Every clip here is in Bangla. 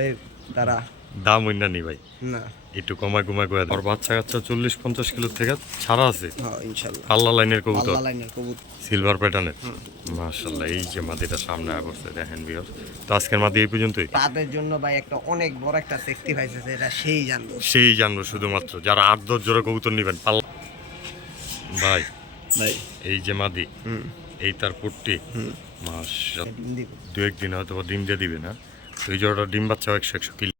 এই তারা দাম ওইনা নি ভাই। না। একটু কমায় কমায় করে আর বাচ্চা কাচ্চা চল্লিশ পঞ্চাশ কিলো থেকে ছাড়া আছে। হ্যাঁ আল্লাহ লাইনের কবুতর। আল্লাহ লাইনের কবুতর সিলভার প্যাটার্নের মাশাল্লাহ এই যে মাদিটা সামনে করছে দেখেন বিয়র তো আজকের মাদি এই পর্যন্তই। তাদের জন্য ভাই একটা অনেক বড় একটা সেফটি পাইছে এটা সেই জানব। সেই জানব শুধুমাত্র। যারা আট দশ জোড়া কবুতর নেবেন পাল্লা ভাই ভাই। এই যে মাদি এই তার পুট্টি। মাশাল্লাহ। দু একদিন হয়তো ডিম দিয়ে দিবে না তো এই জোড়াটা ডিম বাচ্চা একশো একশো কিলো।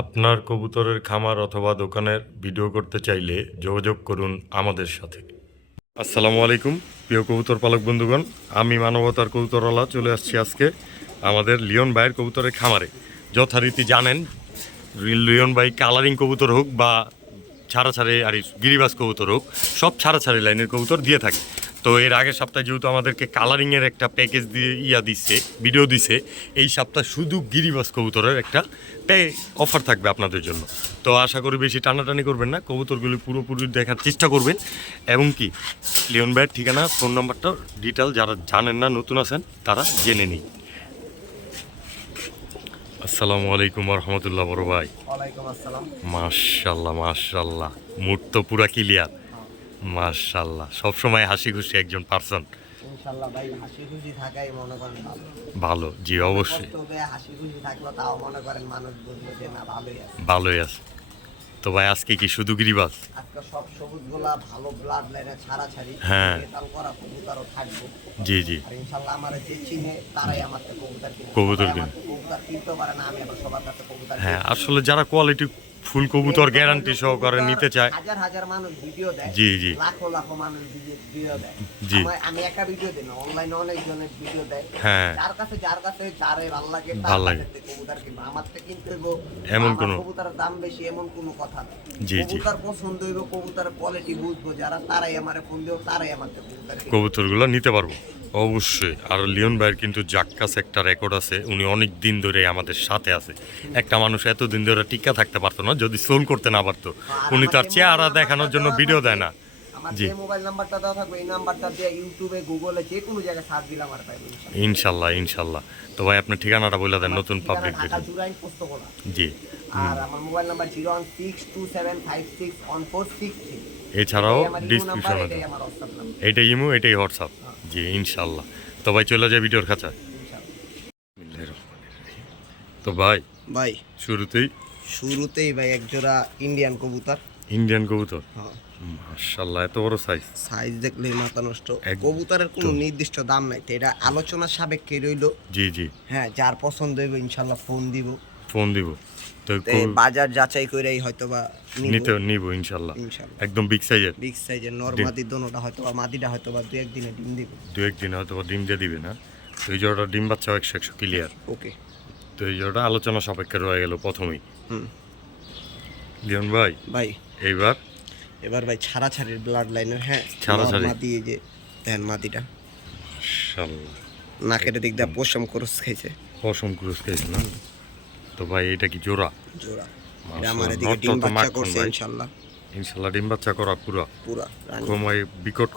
আপনার কবুতরের খামার অথবা দোকানের ভিডিও করতে চাইলে যোগাযোগ করুন আমাদের সাথে। আসসালামু আলাইকুম, প্রিয় কবুতর পালক বন্ধুগণ, আমি মানবতার কবুতরওয়ালা চলে আসছি আজকে আমাদের লিওন ভাইয়ের কবুতরের খামারে। যথারীতি জানেন, লিওন ভাই কালারিং কবুতর হোক বা ছাড়া ছাড়ে আর গিরিবাস কবুতর হোক, সব ছাড়া ছাড়ি লাইনের কবুতর দিয়ে থাকে। তো এর আগের সপ্তাহে যেহেতু আমাদেরকে কালারিংয়ের একটা প্যাকেজ দিয়ে ইয়া দিচ্ছে ভিডিও দিছে এই সপ্তাহ শুধু গিরিবাস কবুতরের একটা অফার থাকবে আপনাদের জন্য। তো আশা করি বেশি টানাটানি করবেন না কবুতরগুলি পুরোপুরি দেখার চেষ্টা করবেন। এবং কি লিওন ভাইয়ের ঠিকানা ফোন নাম্বারটা ডিটেল যারা জানেন না নতুন আছেন তারা জেনে নিই আসসালামু আলাইকুম রহমতুল্লাহ বড় ভাই। মাশাল্লাহ মাশাল্লাহ মুড তো পুরা ক্লিয়ার মাশাল্লাহ সবসময় হাসি খুশি একজন পার্সন ইনশাল্লাহ ভাই হাসি খুশি থাকাই মনে করেন ভালো। জি অবশ্যই। হাসি খুশি থাকল তাও মনে করেন মানুষ বুঝবে যে না ভালোই আছে। ভালোই আছে। তো ভাই আজকে কি শুধু গিরিবাস আজকে সব সবুজগুলা ভালো ব্লাড লাইনে ছাড়া ছাড়ি হ্যাঁ। করা কবুতরও থাকবে। জি জি। আর আমার যে চিনে তারাই আমার কবুতর কিনে। কবুতর কিনে। কবুতর কিনতে পারে না আমি আবার সবার কাছে কবুতর হ্যাঁ আসলে যারা কোয়ালিটি ফুল কবুতর গ্যারান্টি সহকারে নিতে চায় হাজার হাজার মানুষ ভিডিও দেয় জি, জি। লাখো লাখো মানুষ ভিডিও দেয় জি। আমি একা ভিডিও দিই না অনলাইনে অনেক জনের ভিডিও দেয় হ্যাঁ। যার কাছে যার কাছে যারে ভালো লাগে তার ভালো লাগে। কবুতর কিনবো আমার থেকে কিনতে হইব এমন কোনো- কবুতরের দাম বেশি এমন কোনো কথা না জি, জি। কবুতর পছন্দ হইব কবুতরের কোয়ালিটি বুঝব যারা তারাই আমারে ফোন দিও তারাই আমার কবুতর কিনবে। কবুতরগুলো নিতে পারব অবশ্যই। আর লিওন ভাইয়ের কিন্তু জাক্কাস একটা রেকর্ড আছে। উনি অনেক দিন ধরে আমাদের সাথে আছে। একটা মানুষ এত দিন ধরে টিকা থাকতে পারতো না যদি সোল করতে না পারতো। উনি তার চেহারা দেখানোর জন্য ভিডিও দেয় না। জি। মোবাইল নাম্বারটা দেওয়া থাকবে এই নাম্বারটা দিয়ে ইউটিউবে গুগলে যে কোনো জায়গায় সার্চ দিলে আমার পাইবে ইনশাআল্লাহ। ইনশাল্লাহ ইনশাল্লাহ তো ভাই আপনার ঠিকানাটা বলে দেন নতুন পাবলিক জি। আর আমার মোবাইল নাম্বার এছাড়াও ডিসক্রিপশনে এইটাই ইমো এটাই হোয়াটসঅ্যাপ জি ইনশাল্লাহ। তো ভাই চলে যায় ভিডিওর খাঁচা। তো ভাই ভাই। শুরুতেই? শুরুতেই ভাই এক জোড়া ইন্ডিয়ান কবুতর। ইন্ডিয়ান কবুতর? হ্যাঁ। মাশাল্লাহ এত বড় সাইজ সাইজ দেখলেই মাথা নষ্ট। কবুতরের কোনো নির্দিষ্ট দাম নাই তো এটা আলোচনা সাবেককে রইল। জি জি। হ্যাঁ যার পছন্দ হইব ইনশাল্লাহ ফোন দিব। ফোন দিব। বাজার যাচাই করেই হয়তো বা নিতে নিব ইনশাল্লাহ। একদম বিগ সাইজের বিগ সাইজের। নর্মাদি দোনোটা হয়তো বা মাদিটা হয়তো বা দু একদিনে ডিম দিব। দু একদিন হয়তো বা ডিম দিয়ে দিবে না। তো এই জোড়াটা ডিম বাচ্চা একশো একশো ক্লিয়ার ওকে। তো এই জোড়াটা আলোচনা সাপেক্ষে রয়ে গেল প্রথমেই। লিওন ভাই ভাই। এইবার? এবার ভাই ছাড়া ছাড়ির ব্লাড লাইনের হ্যাঁ ছাড়াছাড়ি। মাদি যে দেখেন মাদিটা। মাশাল্লাহ নাকের দিক দিয়ে পশম করস খাইছে। পশম ক্রুজ খেয়েছে না? তো ভাই এটা কি জোড়া? জোড়া। আমার এদিকে ডিম বাচ্চা করছে ডিম করা পুরা। পুরা রানী। বিকট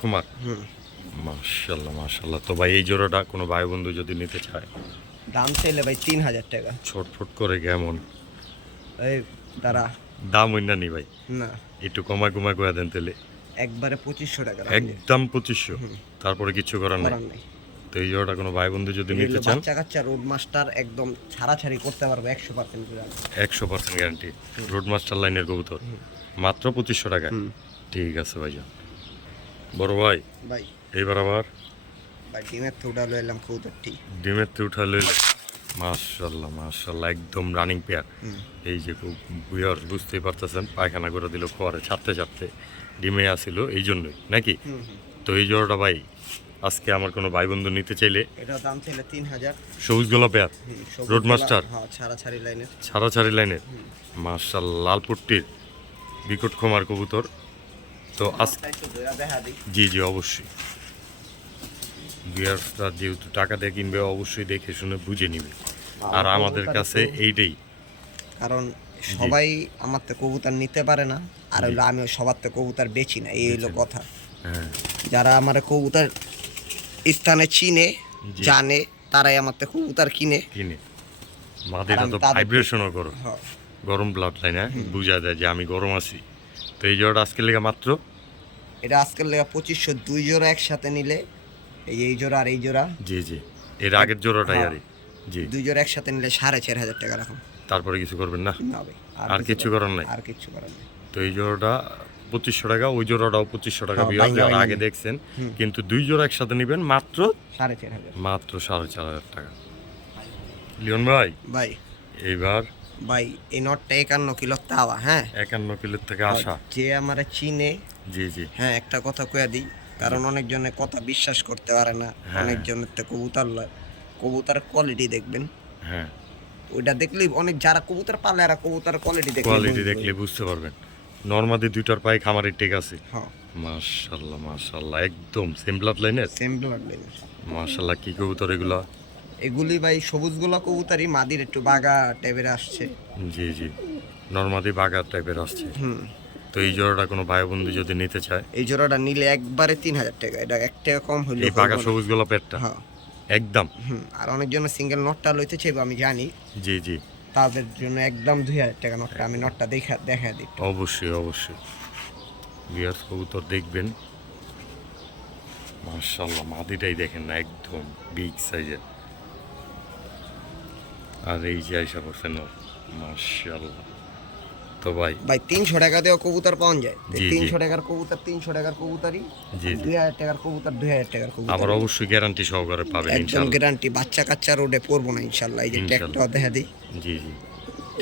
মাশাল্লাহ তো ভাই এই জোড়াটা কোনো ভাই বন্ধু যদি নিতে চায়? দাম চাইলে ভাই তিন হাজার টাকা। ছটফট করে কেমন? এই তারা দাম নি ভাই। না। একটু কমায় কমায় করে দেন তাহলে একবারে পঁচিশশো টাকা একদম পঁচিশশো। তারপরে কিছু করার নেই। তো এই জোড়াটা কোনো ভাই বন্ধু যদি নিতে চান? বাচ্চা কাচ্চা রোড মাস্টার একদম ছাড়াছাড়ি করতে পারবে একশো পার্সেন্ট একশো পার্সেন্ট গ্যারান্টি রোড মাস্টার লাইনের কবুতর। মাত্র পঁচিশশো টাকা। ঠিক আছে ভাইয়া বড় ভাই ভাই। এইবার আবার? ভাই ডিমের থুটা লো এলাম কৌতরটি ডিমের তে উঠালে মাশাল্লাহ মাশাল্লাহ একদম রানিং পেয়ার এই যে বুয়ার বুঝতেই পারতেছেন পায়খানা করে দিল খোয়ারে ছাড়তে ছাড়তে ডিমে আসিল এই জন্যই নাকি? তো এই জোড়াটা ভাই আজকে আমার কোনো ভাই বন্ধু নিতে চাইলে এটার দাম ছিল তিন হাজার। সবুজ গোলা পেয়ার রোড মাস্টার? ছাড়াছাড়ি লাইনের। ছাড়াছাড়ি লাইনের? মার্শাল লালপুট্টির বিকট খোমার কবুতর। তো আজ তাই তো ধইরা দেখা দিই। জি জি অবশ্যই। বিয়ারটা যেহেতু টাকা দিয়ে কিনবে অবশ্যই দেখে শুনে বুঝে নিবে। আর আমাদের কাছে এইটাই। কারণ সবাই আমার তো কবুতর নিতে পারে না আর হইল আমি সবার তো কবুতর বেচি না এই হইল কথা। হ্যাঁ। যারা আমার কবুতর স্থানে চিনে জানে তারাই আমার তো কবুতর কিনে। কিনে। মাদিটা তো ভাইব্রেশনও করো। গরম ব্লাড লাইন হ্যাঁ? বুঝা যায় যে আমি গরম আছি। তো এই জোড়াটা আজকে লেগে মাত্র? এটা আজকের লেগে পঁচিশশো দুই জোড়া একসাথে নিলে এই এই জোড়া আর এই জোড়া। জি জি। এর আগের জোড়াটাই হ্যাঁ। আরে জি। দুই জোড়া একসাথে নিলে সাড়ে চার হাজার টাকা রাখুন তারপরে কিছু করবেন না? আর কিছু করার নাই? আর কিছু করার নেই। তো এই জোড়াটা পঁচিশশো টাকা ওই জোড়াটাও পঁচিশশো টাকা হ্যাঁ, বিয়ার আগে দেখছেন। কিন্তু দুই জোড়া একসাথে নেবেন মাত্র সাড়ে চার হাজার। মাত্র সাড়ে চার হাজার টাকা। লিওন ভাই ভাই। এইবার ভাই এই নটটা একান্ন কিলো তাওয়া হ্যাঁ? একান্ন কিলোর থেকে আসা। যে আমার চিনে জি জি। হ্যাঁ একটা কথা কয়ে দিই কারণ অনেকজনে কথা বিশ্বাস করতে পারে না। হ্যাঁ। অনেকজনের তো কবুতর কবুতর কোয়ালিটি দেখবেন। হ্যাঁ। ওইটা দেখলেই অনেক যারা কবুতর পালে এরা কবুতর কোয়ালিটি দেখলে কোয়ালিটি দেখলে বুঝতে পারবেন। নর্মাদি দুইটার পায়ে খামারের টেক আছে। হ্যাঁ। মাশাল্লাহ মাশাল্লাহ একদম সেম ব্লাড লাইনের সেম ব্লাড লাইন মাশাল্লাহ কি কবুতর এগুলা? এগুলি ভাই সবুজগুলো কবুতরই মাদির একটু বাগা টাইপের আসছে। জি জি নর্মাদি বাগার টাইপের আসছে। হুম। তো এই জোড়াটা কোনো ভাই বন্ধু যদি নিতে চায়? এই জোড়াটা নিলে একবারে তিন হাজার টাকা এটা এক টাকা কম হইলে এই বাগা সবুজ গোলা পেটটা? হ্যাঁ। একদম? আর অনেকজন সিঙ্গেল নটটা লইতে চাইব আমি জানি। জি জি। তাদের জন্য একদম দুই হাজার টাকা নটটা আমি নটটা দেখা দেখা দিই। অবশ্যই অবশ্যই। বিয়ার কবুতর দেখবেন। মার্শাল্লাহ মাদিটাই দেখেন না, একদম বিগ সাইজের আর এই যে আইসা করছেন মার্শাল্লাহ তো ভাই। ভাই তিনশো টাকা দেওয়া কবুতর পাওয়া যায়। তিনশো টাকার কবুতর তিনশো টাকার কবুতরই দুই হাজার টাকার কবুতর দুই হাজার টাকার কবুতর আবার অবশ্যই গ্যারান্টি সহকারে পাবেন একদম গ্যারান্টি বাচ্চা কাচ্চা রোডে পড়ব না ইনশাল্লাহ। এই যে। ট্যাগটা দেখা দিই। জি জি।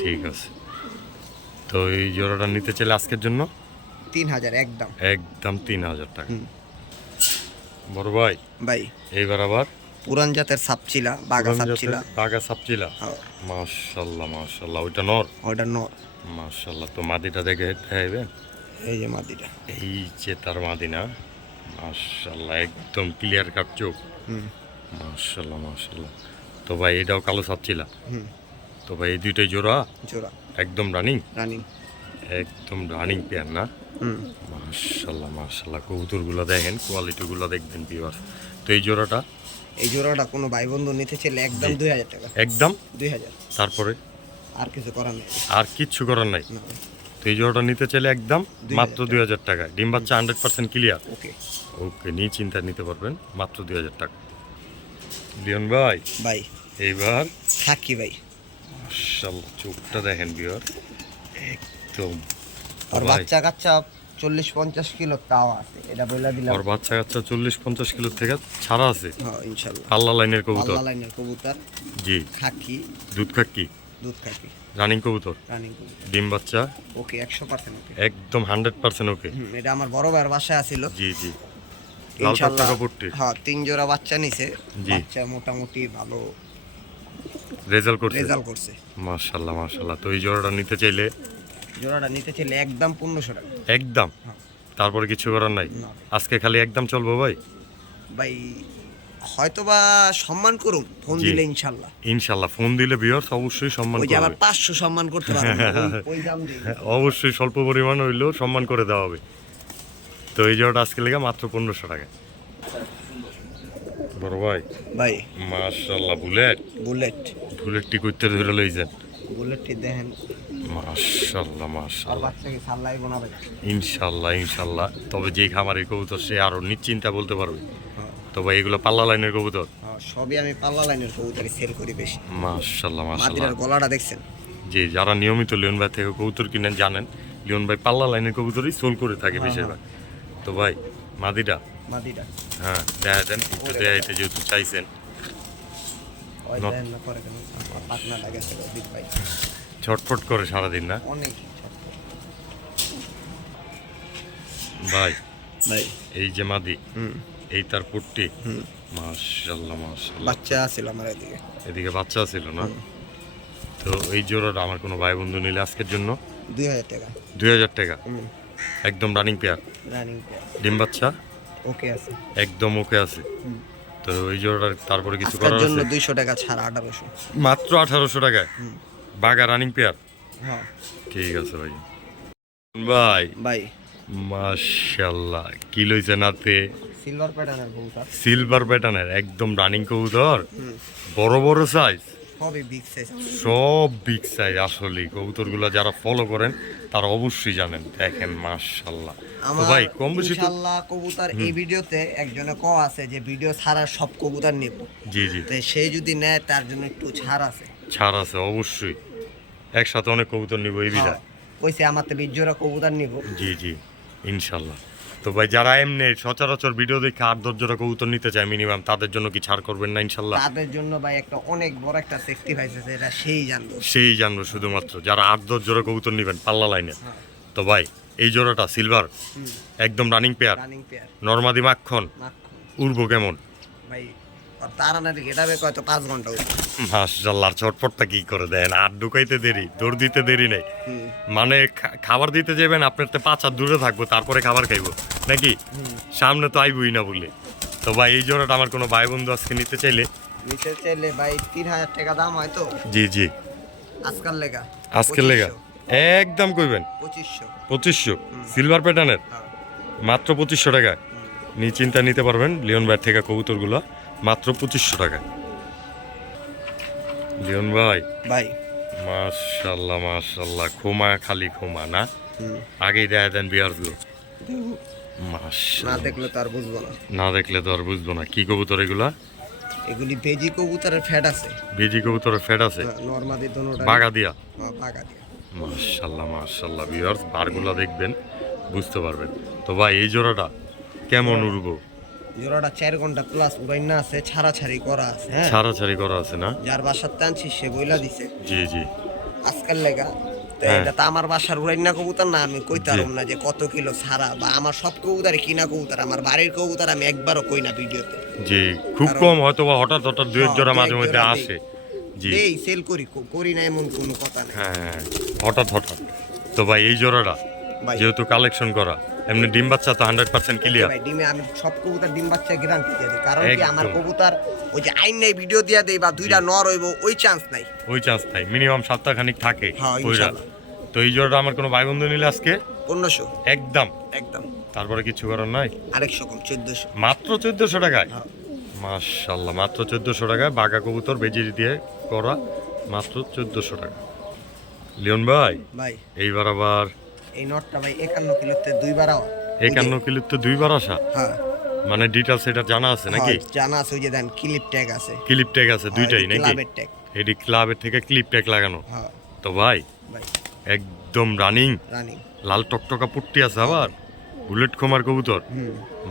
ঠিক আছে। তো এই জোড়াটা নিতে চাইলে আজকের জন্য? তিন হাজার একদম। একদম তিন হাজার টাকা। বড় ভাই ভাই। এইবার আবার? পুরান জাতের সাপচিলা বাগা সাপচিলা। বাগা সাপচিলা? হ্যাঁ, মাশাল্লাহ মাশাল্লাহ। ওইটা নর? ওটা নর। মাশাল্লাহ তো মাদিটা দেখে দেখাইবেন এই যে মাদিটা। এই যে তার মাদিনা মাশাল্লাহ একদম ক্লিয়ার কাট চোখ। হুম। মাশাল্লাহ মাশাল্লাহ তো ভাই এটাও কালো সাপচিলা হুম। তো ভাই এই দুইটাই জোড়া? জোড়া। একদম রানিং রানিং একদম রানিং পেয়ার না? হুম। মাশাল্লাহ মাশাল্লাহ কবুতরগুলো দেখেন কোয়ালিটিগুলো দেখবেন বিবার তো এই জোড়াটা? এই জোড়াটা কোনো ভাই বন্ধু নিতে চাইলে একদম। দুই হাজার টাকা। একদম? দুই হাজার। তারপরে? আর কিছু করার নেই। আর কিচ্ছু করার নাই। তো এই জোড়াটা নিতে চাইলে একদম মাত্র দুই হাজার টাকা ডিম বাচ্চা hundred percent clear okay. Okay নিয়ে চিন্তা নিতে পারবেন মাত্র দুই হাজার টাকা। লিওন ভাই। ভাই। এইবার থাকি ভাই। মাশাল্লাহ চোখটা দেখেন বিয়ার একদম। আর বাচ্চা কাচ্চা চল্লিশ পঞ্চাশ কিলো তাও আছে এটা বইলা দিলাম। ওর বাচ্চা কাচ্চা চল্লিশ পঞ্চাশ কিলো থেকে ছাড়া আছে। হ্যাঁ ইনশাল্লাহ। পাল্লা লাইনের কবুতর। আল্লাহ লাইনের কবুতর। জি। খাকি। দুধ খাক্কি দুধ খাকি রানিং কবুতর? রানিং কবুতর। ডিম বাচ্চা? ওকে একশো পার্সেন্ট ওকে। একদম হান্ড্রেড পার্সেন্ট ওকে। এটা আমার বড় ভাইয়ের বাসায় আছিল। জি জি। লাল হ্যাঁ তিন জোড়া বাচ্চা নিছে। বাচ্চা মোটামুটি ভালো রেজাল্ট করছে? রেজাল্ট করছে। মাশাল্লাহ মাশাল্লাহ। তো এই জোড়াটা নিতে চাইলে? জোড়াটা নিতে চাইলে একদম পনেরোশো টাকা। একদম? হ্যাঁ। তারপরে কিছু করার নাই? আজকে খালি একদম চলবো ভাই? ভাই হয়তোবা সম্মান করুন ফোন দিলে ইনশাল্লাহ। ইনশাল্লাহ ফোন দিলে বিয়ার্স অবশ্যই সম্মান যে আবার করবে। পাঁচশো সম্মান করতে পারবেন না, ওই- দাম হ্যাঁ, অবশ্যই স্বল্প পরিমাণ হইলেও সম্মান করে দেওয়া হবে। তো এই জোড়াটা আজকে লেগে মাত্র পনেরোশো টাকা। বড় ভাই ভাই। মাশাল্লাহ বুলেট। বুলেট। বুলেটটি করতে ধরে লইছেন বুলেটটি দেখেন। সাল্লাই বোনাবে। ইনশাল্লাহ ইনশাল্লাহ। তবে যে খামারের কবুতর সে আরও নিশ্চিন্তা বলতে পারবে। হ্যাঁ, তবে এগুলো পাল্লা লাইনের কবুতর? হ্যাঁ, সবই আমি পাল্লা লাইনের কবুতরি সেল করি বেশি। মাশাল্লাহ মাদিরার গলাটা দেখছেন? যে যারা নিয়মিত লিওন ভাই থেকে কবুতর কিনেন জানেন লিওন ভাই পাল্লা লাইনের কবুতরই সোল করে থাকে হ্যাঁ, বেশিরভাগ। তো ভাই মাদিটা মাদিটা হ্যাঁ দেখা দেন একটু দেখাইতে যেহেতু চাইছেন। ভাই। ছটফট করে সারাদিন না? অনেক ভাই ভাই। এই যে মাদি। হুম। এই তার পুট্টি। মাশাল্লাহ মাশাল্লাহ বাচ্চা আছিল আমার এদিকে। এদিকে বাচ্চা ছিল না? তো এই জোড়াটা আমার কোনো ভাই বন্ধু নিলে আজকের জন্য? দুই হাজার টাকা। দুই হাজার টাকা? একদম রানিং পেয়ার রানিং ডিম বাচ্চা? ওকে আছে। একদম ওকে আছে। তো ওই জোড়াটার তারপরে কিছু করার জন্য আছে? দুইশো টাকা ছাড়া আঠারোশো। মাত্র আঠারোশো টাকায়? হুম। বাগা রানিং পেয়ার হ্যাঁ। ঠিক আছে ভাই। ভাই। ভাই। মাশাল্লাহ কি লইছে নাতে? সিলভার প্যাটার্নের কবুতর। সিলভার প্যাটার্নের একদম রানিং কবুতর। বড় বড় সাইজ সবই বিগ সাইজ সব বিগ সাইজ আসলে কবুতরগুলো যারা ফলো করেন তারা অবশ্যই জানেন। দেখেন মাশাল্লাহ তো ভাই কম বেশি ইনশাআল্লাহ কবুতর এই ভিডিওতে একজনে ক আছে যে ভিডিও ছাড়ার সব কবুতর নেব। জি জি। তো সে যদি নেয় তার জন্য একটু ছাড় আছে। ছাড় আছে অবশ্যই। একসাথে অনেক কবুতর নিব এই হ্যাঁ, কইছে আমার তো বিজোড়া কবুতর নিব। জি জি। ইনশাল্লাহ তো ভাই যারা এমনি সচরাচর ভিডিও দেখে আট দশ জোড়া কবুতর নিতে চায় মিনিমাম তাদের জন্য কি ছাড় করবেন না ইনশাল্লাহ? তাদের জন্য ভাই একটা অনেক বড় একটা সেফটি পাইছে এটা সেই জানব। সেই জানব শুধুমাত্র যারা আট দশ জোড়া কবুতর নেবেন পাল্লা লাইনে হ্যাঁ। তো ভাই এই জোড়াটা সিলভার একদম রানিং পেয়ার রানিং পেয়ার নর্মাদি মাখন। উর্ব উড়বো কেমন? ভাই তারা না গেটাবে কয়তো পাঁচ ঘণ্টা মাশাল্লাহ চটপটটা কি করে দেন? আর ঢুকাইতে দেরি দৌড় দিতে দেরি নেই। মানে খাবার দিতে যাবেন আপনার তো পাঁচ হাত দূরে থাকব তারপরে খাবার খাইবো। নাকি? সামনে তো আইবই না বলে তো ভাই এই জোড়াটা আমার কোনো ভাই বন্ধু আজকে নিতে চাইলে? নিচে চাইলে ভাই তিন হাজার টাকা দাম হয়তো জি জি। আজকাল লেগা। আজকের লেগা? একদম কইবেন? পঁচিশশো। পঁচিশশো? সিলভার প্যাটার্নের? হ্যাঁ। মাত্র পঁচিশশো টাকায় নিশ্চিন্তা নিতে পারবেন লিওন ভাইয়ের থেকে কবুতরগুলো। মাত্র পঁচিশশো টাকা। লিওন ভাই ভাই। মাশাল্লাহ মাশাল্লাহ খোমা খালি খোমা না? আগেই দেয় দেন বিয়ারগুলো না মাশাল্লাহ। দেখলে তো আর বুঝব না। না দেখলে তো আর বুঝব না। কি কবুতর এগুলা? এগুলি বেজি কবুতরের ফ্যাট আছে। বেজি কবুতরের ফেট আছে? নর্মাদি দোনোটা বাগা দিয়া? বাগা দিয়া। মাশাল্লাহ মাশাল্লাহ বিয়ার্স বারগুলা দেখবেন বুঝতে পারবেন। তো ভাই এই জোড়াটা কেমন উড়বো? জোড়াটা চার ঘণ্টা প্লাস উড়াইনা আছে ছাড়াছাড়ি করা আছে হ্যাঁ? ছাড়াছাড়ি করা আছে না? যার বাসার টানছি সে বইলা দিছে। জি জি। আজকাল লেগা। তো হ্যাঁ। এটা তো আমার বাসার উড়াইনা কবুতর না আমি কইতারম না যে কত কিলো ছাড়া বা আমার সব কবুতর কিনা কবুতর আমার বাড়ির কবুতর আমি একবারও কই না ভিডিওতে। জি খুব কম হয়তো বা হঠাৎ হঠাৎ দুই হ্যাঁ, জোড়া মাঝে মধ্যে আসে। জি। এই সেল করি করি না এমন কোনো কথা নেই। হ্যাঁ হঠাৎ হঠাৎ। তো ভাই এই জোড়াটা যেহেতু কালেকশন করা এমনি ডিম বাচ্চা তো হান্ড্রেড পার্সেন্ট ক্লিয়ার ভাই ডিমে আমি সব কবুতর ডিম বাচ্চা গ্যারান্টি দিয়ে দিই। কারণ কি আমার। কবুতর ওই যে আইন নেই ভিডিও দিয়া দেই বা দুইটা নর হইব ওই চান্স নাই। ওই চান্স নাই। মিনিমাম সপ্তাহ খানিক থাকে হ্যাঁ, ওইটা তো এই জোড়াটা আমার কোনো ভাই বন্ধু নিলে আজকে? পনেরোশো। একদম। একদম। তারপরে কিছু করার নাই? আরেকশো কম চোদ্দশো। মাত্র চোদ্দশো টাকায়? হ্যাঁ। মাশাল্লাহ মাত্র চোদ্দশো টাকায় বাঘা কবুতর বেজি দিয়ে করা মাত্র চোদ্দশো টাকা। লিওন ভাই ভাই। এইবার আবার এই নটটা ভাই একান্ন কিলোতে দুইবার আওয়া। একান্ন কিলোর তো দুইবার আসা? হ্যাঁ। মানে ডিটেলস এটা জানা আছে নাকি? হ্যাঁ, জানা আছে ওই যে দেন ক্লিপ ট্যাগ আছে। ক্লিপ ট্যাগ আছে দুইটাই নাকি? ক্লাবের ট্যাগ এটি ক্লাবের থেকে ক্লিপ ট্যাগ লাগানো। হ্যাঁ। তো ভাই ভাই। একদম রানিং রানিং লাল টকটকা পুট্টি আছে আবার? বুলেট খোমার কবুতর?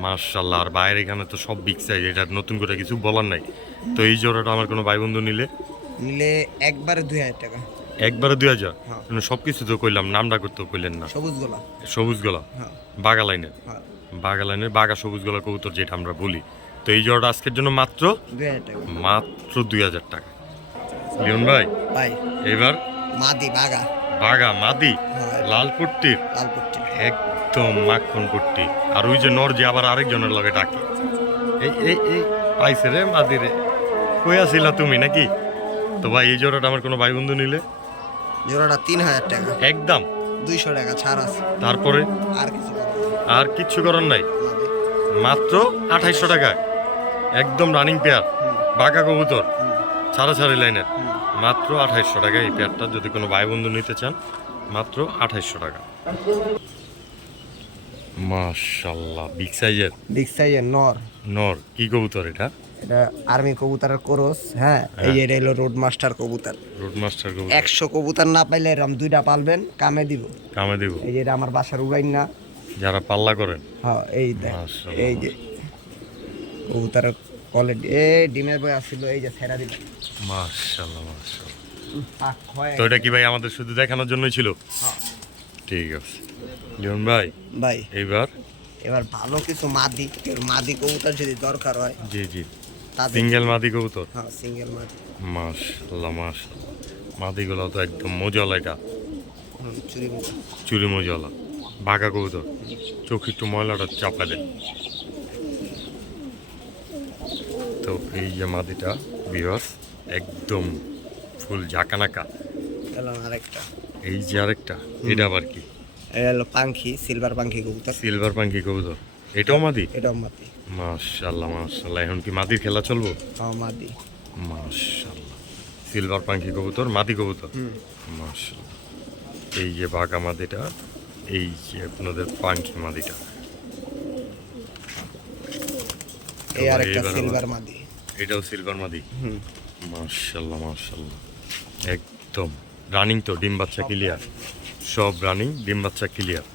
মার্শাল্লাহ আর বাইরে এখানে তো সব বিগ সাইজ এটা নতুন করে কিছু বলার নাই। তো এই জোড়াটা আমার কোনো ভাই বন্ধু নিলে? নিলে একবারে দুই হাজার টাকা। একবারে দুই হাজার। হ্যাঁ। সব কিছু তো কইলাম নামটা করতেও কইলেন না। সবুজ গোলা। সবুজ গলা? হ্যাঁ। বাগা লাইনের? হ্যাঁ। বাগা লাইনের বাগা সবুজ গলা কবুতর যেটা আমরা বলি। তো এই জোড়াটা আজকের জন্য মাত্র মাত্র দুই হাজার টাকা। লিওন ভাই ভাই। এবার মাদি বাগা বাগা মাদি হ্যাঁ। লাল পুট্টির একদম মাখন পুট্টি। আর ওই যে নর যে আবার আরেকজনের লগে ডাকে। এই এই এই পাইছে রে মাদি রে। কই আসিলা তুমি নাকি? তো ভাই এই জোড়াটা আমার কোনো ভাই বন্ধু নিলে? জোড়াটা তিন হাজার টাকা। একদম। দুইশো টাকা ছাড় আছে। তারপরে? আর কিছু আর কিচ্ছু করার নাই? মাত্র আঠাইশশো টাকা। একদম রানিং পেয়ার বাঁকা কবুতর। ছাড়া ছাড়ি লাইনের। মাত্র আঠাইশশো টাকা এই পেয়ারটা যদি কোনো ভাই বন্ধু নিতে চান মাত্র আঠাইশশো টাকা। মাশাল্লাহ বিগ সাইজের বিগ সাইজের নর। নর কি কবুতর এটা? এটা আর্মি কবুতরের কোরস হ্যাঁ? এই যে এটা হলো রোড মাস্টার কবুতর। রোড মাস্টার কবুতর। একশো কবুতর না পাইলে এরম দুইটা পালবেন কামে দিব। কামে দেব। এই যে এটা আমার বাসার উড়াইন না যারা পাল্লা করেন? হ্যাঁ এই দেখ এই যে। কবুতরের কোয়ালিটি এ ডিমের বই আসছিল এই যে ছেড়া দিল। মাশাল্লাহ পাক তো এটা কি ভাই আমাদের শুধু দেখানোর জন্যই ছিল? হ্যাঁ। ঠিক আছে। লিওন ভাই ভাই। এইবার? এবার ভালো কিছু মাদি মাদি কবুতর যদি দরকার হয়। জি জি। সিঙ্গেল মাদি কবুতর? হ্যাঁ সিঙ্গেল মাদি। মাশাল্লাহ মাশাল্লাহ। মাদিগুলো তো একদম মজলা এটা হুম, চুরি মজলা। বাঘা কবুতর। চোখ একটু ময়লাটা চাপা দেন। তো এই যে মাদিটা বিহস একদম ফুল ঝাঁকানাকা। আরেকটা। এই যে আরেকটা এটা আবার কি? হলো পাখি সিলভার পাখি কবুতর। সিলভার পাঙ্কি কবুতর। এটাও মাদি? এটাও মাদি। মাশাল্লাহ মাশাল্লাহ এখন কি মাদির খেলা চলবো? হ্যাঁ মাদি। মাশাল্লাহ সিলভার পাঙ্খি কবুতর মাদি কবুতর? মাশাল্লাহ এই যে বাঘা মাদিটা এই যে আপনাদের পাঙ্খি মাদিটা। এই আর একটা সিলভার মাদি। এটাও সিলভার মাদি? হুম। মার্শাল্লাহ মার্শাল্লাহ একদম। রানিং তো ডিম বাচ্চা ক্লিয়ার সব রানিং ডিম বাচ্চা ক্লিয়ার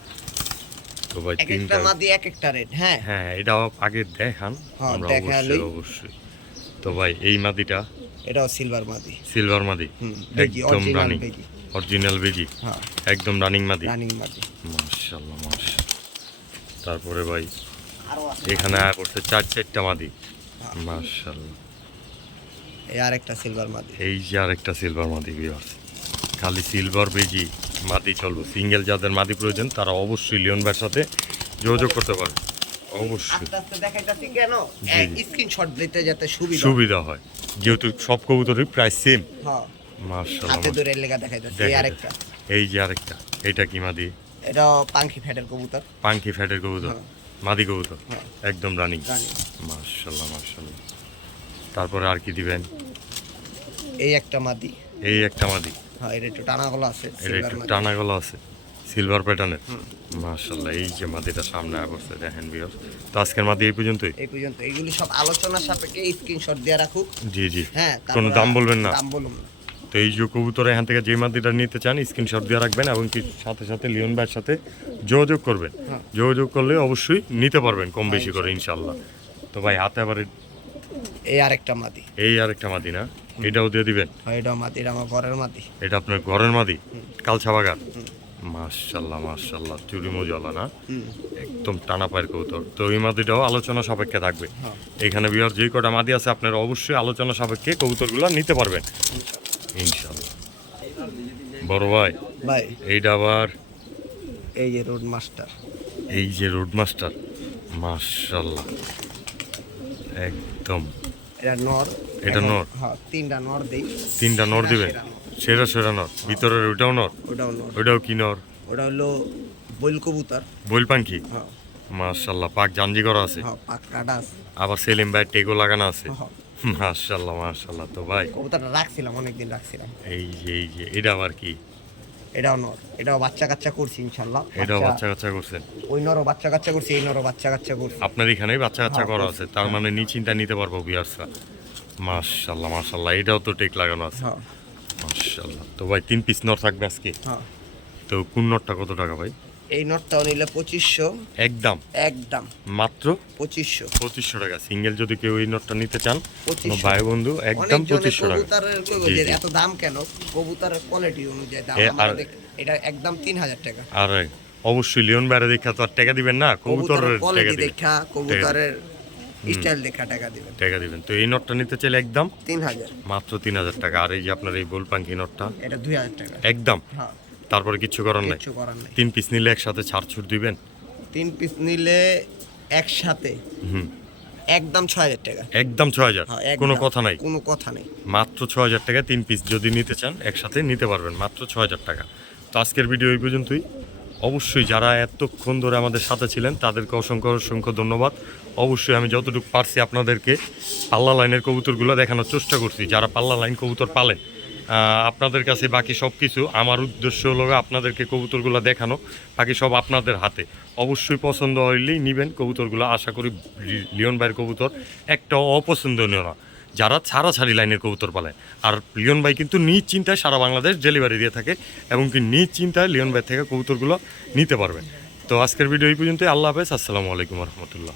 তো ভাই তিনটা মাদি এক একটা রেট হ্যাঁ। হ্যাঁ এটাও আগে দেখান হ্যাঁ, আমরা। অবশ্যই অবশ্যই। তো ভাই এই মাদিটা এটাও সিলভার মাদি। সিলভার মাদি। একদম রানিং অরিজিনাল বেজি হ্যাঁ। একদম রানিং মাদি। রানিং মাদি। মার্শাল্লাহ মার্শাল্লাহ তারপরে ভাই এখানে আয়া করছে চার চারটা মাদি। হ্যাঁ। মার্শাল্লাহ এই আরেকটা সিলভার মাদি। এই যে আরেকটা সিলভার মাদি ভিউয়ার্স খালি সিলভার বেজি মাদি চলবে। সিঙ্গেল যাদের মাদি প্রয়োজন তারা অবশ্যই লিওন ভাইয়ের সাথে যোগাযোগ করতে পারে অবশ্যই। কেন? স্ক্রিনশট দিতে যাতে সুবিধা সুবিধা হয়। যেহেতু সব কবুতরই প্রায় সেম হ্যাঁ। মার্শাল্লাহ হাতে ধরে লেখা দেখাইতাছি এই আরেকটা। এই যে আরেকটা এটা কি মাদি? এটাও পাঙ্খি ফ্যাটের কবুতর। পাঙ্কি ফ্যাটের কবুতর। হ্যাঁ। মাদি কবুতর? হ্যাঁ। একদম রানিং তারপরে আর কি দিবেন? এই একটা মাদি। এই একটা মাদি। হ্যাঁ এটা একটু টানা আছে এটা সিলভার একটু মাদি আছে সিলভার প্যাটার্নের মার্শাল্লাহ এই যে মাদিটা সামনে আসছে দেখেন বিয়র তো আজকের মাদি এই পর্যন্তই? এই পর্যন্ত। এগুলি সব আলোচনার সাপেক্ষে স্ক্রিনশট দিয়ে রাখুক। জি জি। হ্যাঁ কোনো দাম বলবেন না। দাম বলুন। তো এই যে কবুতর এখান থেকে যে মাদিটা নিতে চান স্ক্রিনশট দিয়ে রাখবেন এবং কি সাথে সাথে লিওন ভাইয়ের সাথে যোগাযোগ করবেন। হ্যাঁ। যোগাযোগ করলে অবশ্যই নিতে পারবেন কম বেশি করে ইনশাল্লাহ তো ভাই হাতে আবার এই আরেকটা মাদি এই আরেকটা মাদি না? এটাও দিয়ে দিবেন? হয় এটাও মাদি এটা আমার ঘরের মাদি এটা আপনার ঘরের মাদি কালছা বাগান মার্শাল্লাহ মার্শাল্লাহ চুরি মজলা না? একদম টানা পায়ের কৌতর তো এই মাদিটাও আলোচনা সাপেক্ষে থাকবে। হ্যাঁ। এখানে বিহার যে কটা মাদি আছে আপনারা অবশ্যই আলোচনা সাপেক্ষে কবুতরগুলো নিতে পারবেন। ইনশাল্লাহ বড় ভাই ভাই। এইটা আবার? এই যে রোড মাস্টার। এই যে রোড মাস্টার? মার্শাল্লাহ একদম। এটা নর। এটা এখন- নর? হ্যাঁ তিনটা নর দেই। তিনটা নর দিবেন সেরা। সেরা নর। ভিতরের ওইটাও নর? ওটাও নর। ওইটাও কি নর? ওটা হলো বইল কবুতর। বইল পাখি হ্যাঁ। মার্শাল্লাহ পাক জাঞ্জি করা আছে। হ্যাঁ পাক কাটা আছে। আবার সেলিম ভাই টেগো লাগানো আছে। হ্যাঁ। মার্শাল্লাহ মার্শাল্লাহ তো ভাই। কবুতরটা রাখছিলাম অনেকদিন রাখছিলাম। এই যে এই যে এটা আবার কি? এটাও নর। এটাও বাচ্চা কাচ্চা করছি ইনশাল্লাহ। এটাও বাচ্চা- কাচ্চা করছেন? ওই নরও বাচ্চা কাচ্চা করছি এই নরও বাচ্চা কাচ্চা করছি। আপনার এখানেই বাচ্চা কাচ্চা করা আছে। তার মানে নিশ্চিন্তা নিতে পারব বিয়ার্সরা মার্শাল্লাহ মার্শাল্লাহ এটাও তো টেক লাগানো আছে। হ্যাঁ। মার্শাল্লাহ তো ভাই তিন পিস নর থাকবে আজকে? হ্যাঁ। তো কোন নরটা কত টাকা ভাই? এই নটটাও নিলে পঁচিশশো। একদম? একদম। মাত্র? পঁচিশশো। পঁচিশশো টাকা। সিঙ্গেল যদি কেউ এই নটটা নিতে চান ভাই বন্ধু একদম পঁচিশশো টাকা। এত দাম কেন? কবুতরের কোয়ালিটি অনুযায়ী দাম। এটা একদম তিন হাজার টাকা। আর অবশ্যই লিওন বাইরে দেখা তো আর টাকা দিবেন না কবুতরের টাকা কবুতরের স্টাইল দেখা টাকা দিবেন। টাকা দিবেন। তো এই নটটা নিতে চাইলে একদম তিন হাজার। মাত্র তিন হাজার টাকা। আর এই যে আপনার এই বোল পাঙ্কি নটটা? এটা দুই হাজার টাকা। একদম? হ্যাঁ। তারপরে কিচ্ছু করার নাই? কিচ্ছু করার নেই। তিন পিস নিলে একসাথে ছাড় ছুট দিবেন? তিন পিস নিলে একসাথে হুম। একদম ছয় হাজার টাকা। একদম ছয় হাজার? হ্যাঁ, কোনো কথা নাই? কোনো কথা নেই। মাত্র ছ হাজার টাকা তিন পিস যদি নিতে চান একসাথে নিতে পারবেন। মাত্র ছ হাজার টাকা। তো আজকের ভিডিও এই পর্যন্তই। অবশ্যই যারা এতক্ষণ ধরে আমাদের সাথে ছিলেন, তাদেরকে অসংখ্য অসংখ্য ধন্যবাদ। অবশ্যই আমি যতটুকু পারছি আপনাদেরকে পাল্লা লাইনের কবুতরগুলো দেখানোর চেষ্টা করছি, যারা পাল্লা লাইন কবুতর পালেন। আপনাদের কাছে বাকি সব কিছু আমার উদ্দেশ্য হলো আপনাদেরকে কবুতরগুলো দেখানো, বাকি সব আপনাদের হাতে। অবশ্যই পছন্দ হইলেই নিবেন কবুতরগুলো, আশা করি লিওন ভাইয়ের কবুতর একটা অপছন্দনীয় না। যারা ছাড়া ছাড়ি লাইনের কবুতর পালে। আর লিওন ভাই কিন্তু নিজ চিন্তায় সারা বাংলাদেশ ডেলিভারি দিয়ে থাকে এবং কি নিজ চিন্তায় লিওন ভাই থেকে কবুতরগুলো নিতে পারবে। তো আজকের ভিডিও এই পর্যন্তই। আল্লাহ হাফেজ। আসসালামু আলাইকুম রহমতুল্লাহ।